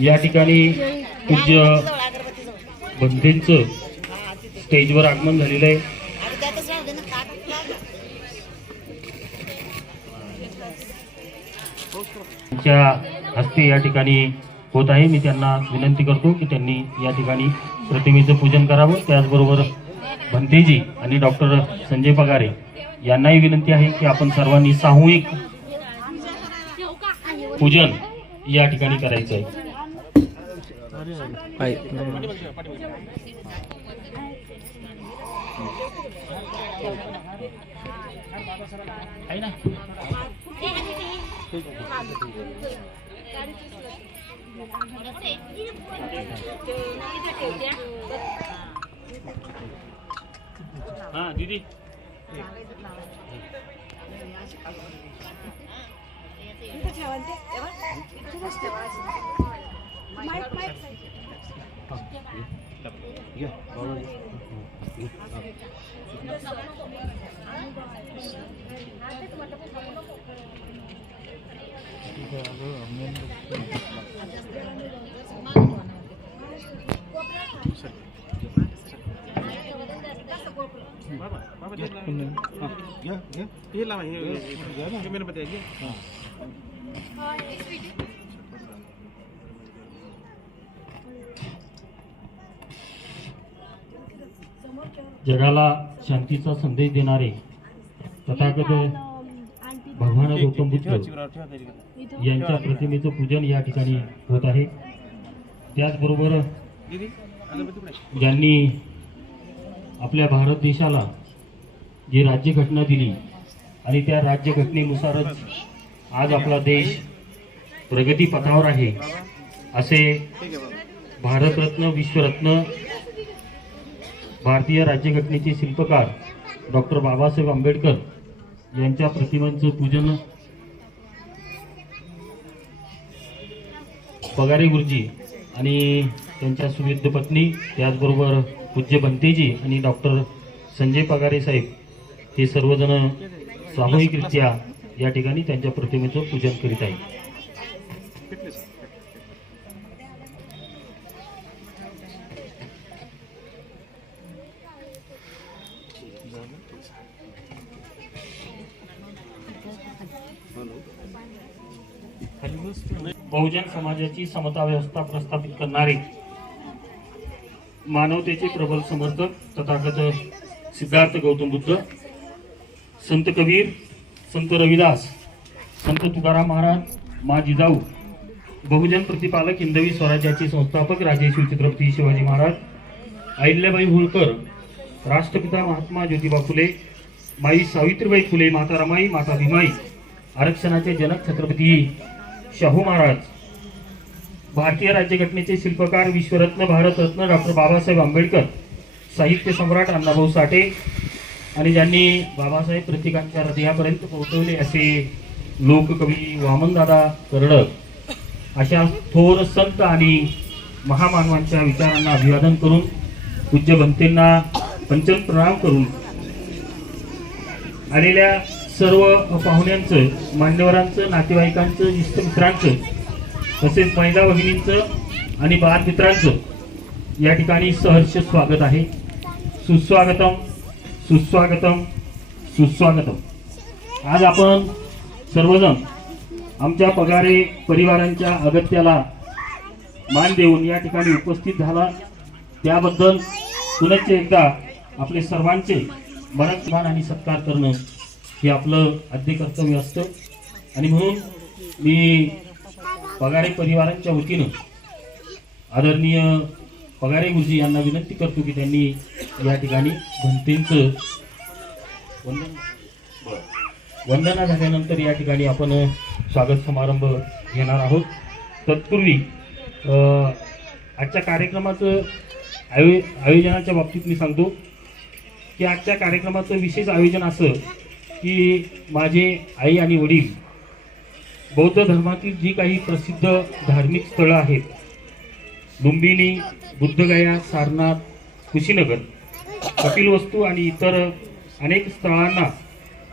या ठिकाणी पूज्य बंधेंचं स्टेजवर आगमन झालेलं आहे. त्यांच्या हस्ते या ठिकाणी होत आहे. मी त्यांना विनंती करतो की त्यांनी या ठिकाणी प्रतिमेचं पूजन करावं. त्याचबरोबर भंतेजी आणि डॉक्टर संजय पगारे यांनाही विनंती आहे की आपण सर्वांनी सामूहिक पूजन या ठिकाणी करायचं आहे. Hai. Ah, Didi. Kita cawan deh. Kita harus आहे ना हा दीदी हे लावा हे कॅमेरामध्ये आहे घे. जगाला शांतीचा संदेश देणारे तथागत भगवान गौतम बुद्ध. यांच्या प्रतिमेचं पूजन या ठिकाणी होत आहे त्याचबरोबर? ज्यांनी आपल्या भारत देशाला जी राज्यघटना दिली आणि त्या राज्यघटनेनुसारच आज आपला देश प्रगती पथावर आहे असे भारतरत्न विश्वरत्न भारतीय राज्यघटनेचे शिल्पकार डॉक्टर बाबासाहेब आंबेडकर यांच्या प्रतिमांचं पूजन पगारे गुरुजी आणि त्यांच्या सुविध पत्नी त्याचबरोबर पूज्य बनतेजी आणि डॉक्टर संजय पगारे साहेब हे सर्वजण सामूहिकरित्या या ठिकाणी त्यांच्या प्रतिमेचं पूजन करीत आहेत. बहुजन समाजाची समता व्यवस्था प्रस्थापित करणारे मानवतेचे प्रबल समर्थक तथागत सिद्धार्थ गौतम बुद्ध संत कबीर संत रविदास संत तुकाराम महाराज मा जिजाऊ बहुजन प्रतिपालक हिंदवी स्वराज्याचे संस्थापक राजेश्वर छत्रपती शिवाजी महाराज अहिल्याबाई होळकर राष्ट्रपिता महात्मा ज्योतिबा फुले माई सावित्रीबाई फुले माता रमाई माता भीमाई आरक्षणाचे जनक छत्रपती शाहू महाराज भारतीय राज्यघटनेचे शिल्पकार विश्वरत्न भारतरत्न डॉक्टर बाबासाहेब आंबेडकर साहित्य सम्राट अण्णाभाऊ साठे आणि ज्यांनी बाबासाहेब प्रतीकांच्या हृदयापर्यंत पोहोचवले असे लोककवी वामनदादा कर्डक अशा थोर संत आणि महामानवांच्या विचारांना अभिवादन करून पूज्य भंतेंना पंचम प्रणाम करून आलेल्या सर्व पाहुण्यांचं मान्यवरांचं नातेवाईकांचं इष्टमित्रांचं तसेच महिला भगिनींचं आणि बालमित्रांचं या ठिकाणी सहर्ष स्वागत आहे. सुस्वागतम सुस्वागतम सुस्वागतम. आज आपण सर्वजण आमच्या पगारे परिवारांच्या अगत्याला मान देऊन या ठिकाणी उपस्थित झाला. त्याबद्दल पुनश्च एकदा आपले सर्वांचे मनस्मान आणि सत्कार करणं हे आपलं आद्य कर्तव्य असतं. आणि म्हणून मी पगारे परिवारांच्या वतीनं आदरणीय पगारे गुरुजी यांना विनंती करतो की त्यांनी या ठिकाणी भंतेंचं वंदन वंदना झाल्यानंतर या ठिकाणी आपण स्वागत समारंभ घेणार आहोत. तत्पूर्वी आजच्या कार्यक्रमाचं आयो आयोजनाच्या बाबतीत मी सांगतो की आजच्या कार्यक्रमाचं विशेष आयोजन असं की माझे आई आणि वडील बौद्ध धर्मातील जी काही प्रसिद्ध धार्मिक स्थळं आहेत लुंबिनी बुद्धगया सारनाथ कुशीनगर कपिलवस्तू आणि इतर अनेक स्थळांना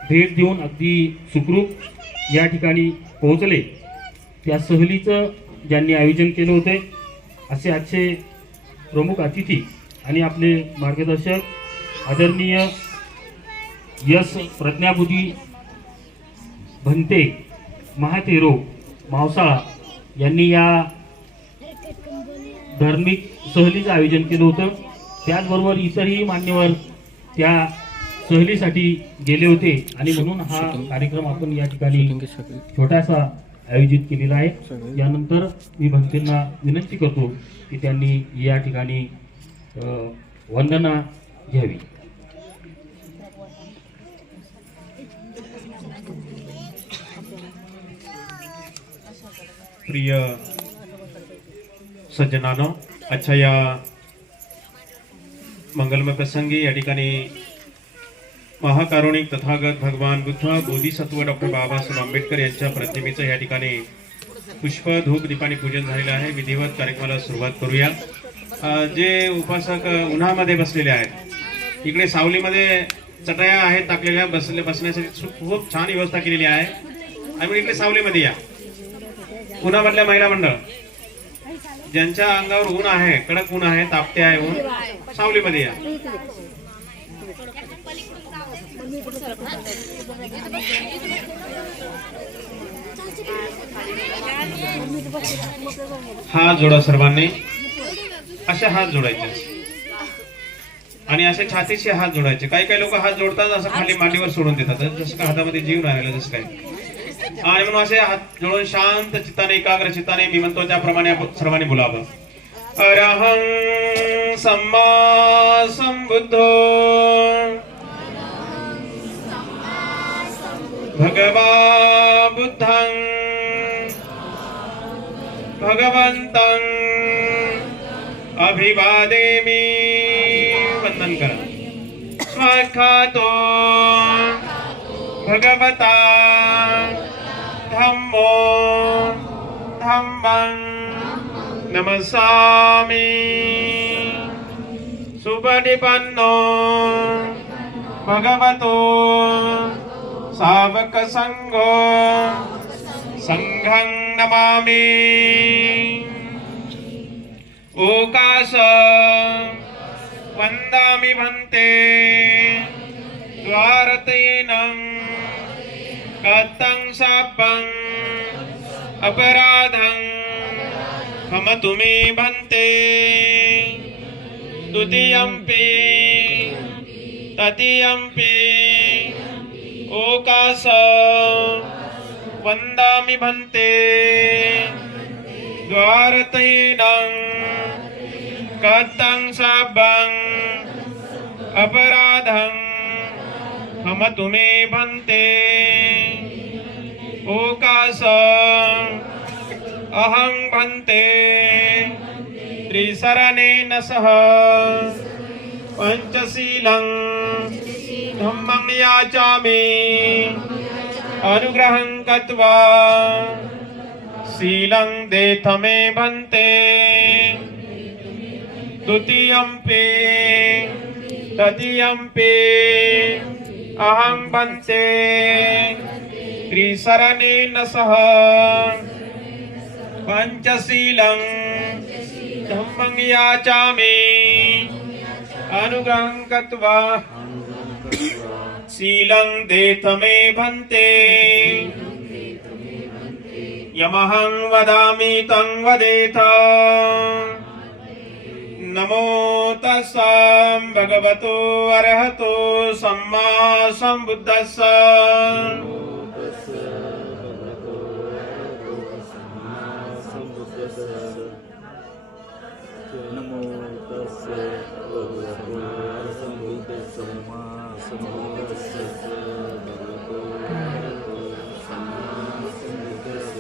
भेट देऊन अगदी सुखरूप या ठिकाणी पोहोचले. त्या सहलीचं ज्यांनी आयोजन केले होते असे आजचे प्रमुख अतिथी आणि आपले मार्गदर्शक आदरणीय यश प्रज्ञाबुधी भंते महातेरो मावसाळा यांनी या धार्मिक सहलीचं आयोजन केलं होतं. त्याचबरोबर इतरही मान्यवर त्या सहलीसाठी गेले होते. आणि म्हणून हा कार्यक्रम आपण या ठिकाणी छोटासा आयोजित केलेला आहे. यानंतर मी भक्तींना विनंती करतो की त्यांनी या ठिकाणी वंदना घ्यावी. प्रिय सज्जनानो अच्छा या मंगलमय प्रसंगी या ठिकाणी महाकारुणिक तथागत भगवान बुद्ध बोधिसत्व डॉक्टर बाबासाहेब आंबेडकर यांच्या प्रतिमेचं या ठिकाणी पुष्प धूप दीपाने पूजन झालेलं आहे. विधिवत कार्यक्रमाला सुरुवात करूया. जे उपासक उन्हामध्ये बसलेले आहेत इकडे सावलीमध्ये चटया आहेत टाकलेल्या बसले बसण्यासाठी खूप छान व्यवस्था केलेली आहे. आणि इकडे सावलीमध्ये या. उन्हामधल्या महिला मंडळ. ज्यांच्या अंगावर ऊन आहे कडक ऊन आहे तापते आहे ऊन सावलीमध्ये या. हात जोडा सर्वांनी. असे हात जोडायचे. आणि असे छातीशी हात जोडायचे. काही काही लोक हात जोडतात असं खाली मांडीवर सोडून देतात. जसं का हातामध्ये जीव राहिला जसं काही आणि म्हणून असे हात जोडून शांत चित्ताने एकाग्र चित्ताने मी म्हणतो त्याप्रमाणे सर्वांनी बोलावं. अरहं सम्मा संबुद्धो भगवा बुद्धं भगवन्तं। अभिवादेमि। वंदन करा। स्वखातो। भगवता। धम्मो धम्मं नमसामि सुपटिपन्नो भगवतो सावकसङ्गो सङ्घं नमामि ओकाश वन्दामि भन्ते द्वारतेनं कथं शापं अपराधं क्षमतु मे भन्ते द्वितीयम्पि तृतीयम्पि ओकाश वन्दामि भन्ते द्वारतैनं कथं शापं अपराधं क्षमतु मे भन्ते ओकाश अहं भन्ते। त्रिसरणेन सह। पञ्चशीलं। धम्मं याचामि। अनुग्रहं गत्वा। शीलं देथ मे भन्ते तवीयं पे। अहं भन्ते। त्रिशरणेन सह पञ्चशीलं। धम्मं याचामि अनुग्रहं गत्वा। शीलं देथ मे भन्ते। यमहं वदामि तं वदेत। नमो तस्सां भगवतो अर्हतो सम्मा सम्बुद्धस्स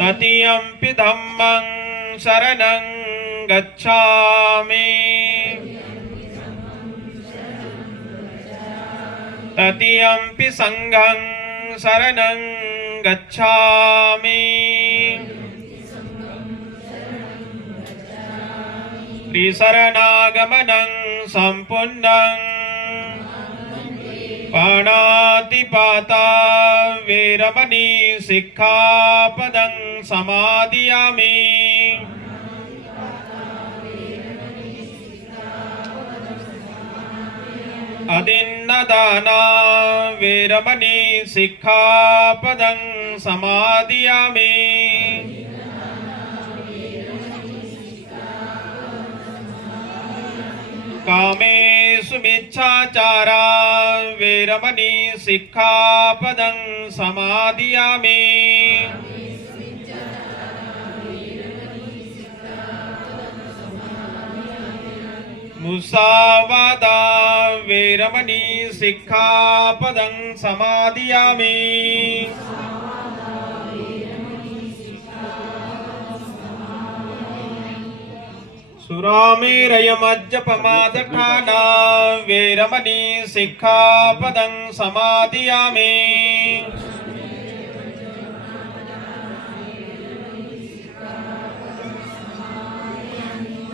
ततीयम्पि धम्मं शरणं गच्छामि। ततीयम्पि सङ्घं शरणं गच्छामि। त्रिशरणागमनं सम्पूर्णम् पाणातिपाता वीरमणि सिक्खापदं समादियामि अदिन्नदाना वीरमणि सिक्खापदं समादियामि कामेषु मिच्छाचारा वीरमणि सिक्खापदं समादियामि। मुसावादा वीरमणि सिक्खापदं समादियामि। सुरामेरयमज्जपमादठाना वीरमणि सिक्खापदं समादियामि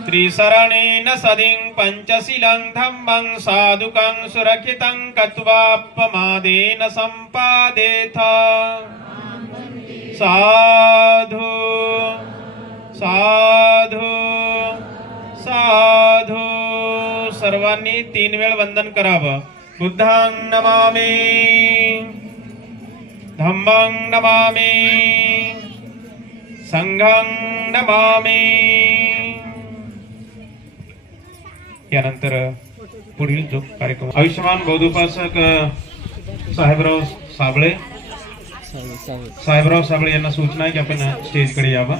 त्रिशरणेन सदिं पञ्चशिलं धम्मं साधुकं सुरक्षितं कत्वापमादेन सम्पादेथ। साधु साधु। साधू. सर्वांनी तीन वेळ वंदन करावं. बुद्धां नमामि. धम्मं नमामि. संघं नमामि. यानंतर पुढील जो कार्यक्रम आयुष्यमान बौद्धोपासक साहेबराव साबळे. साहेबराव साबळे यांना सूचना आहे की आपण स्टेजकडे यावं.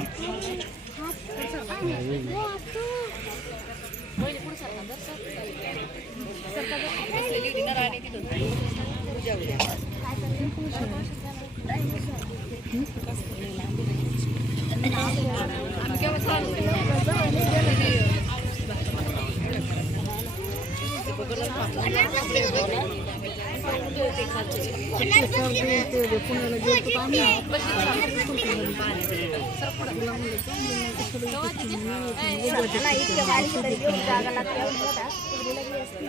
पुण्याला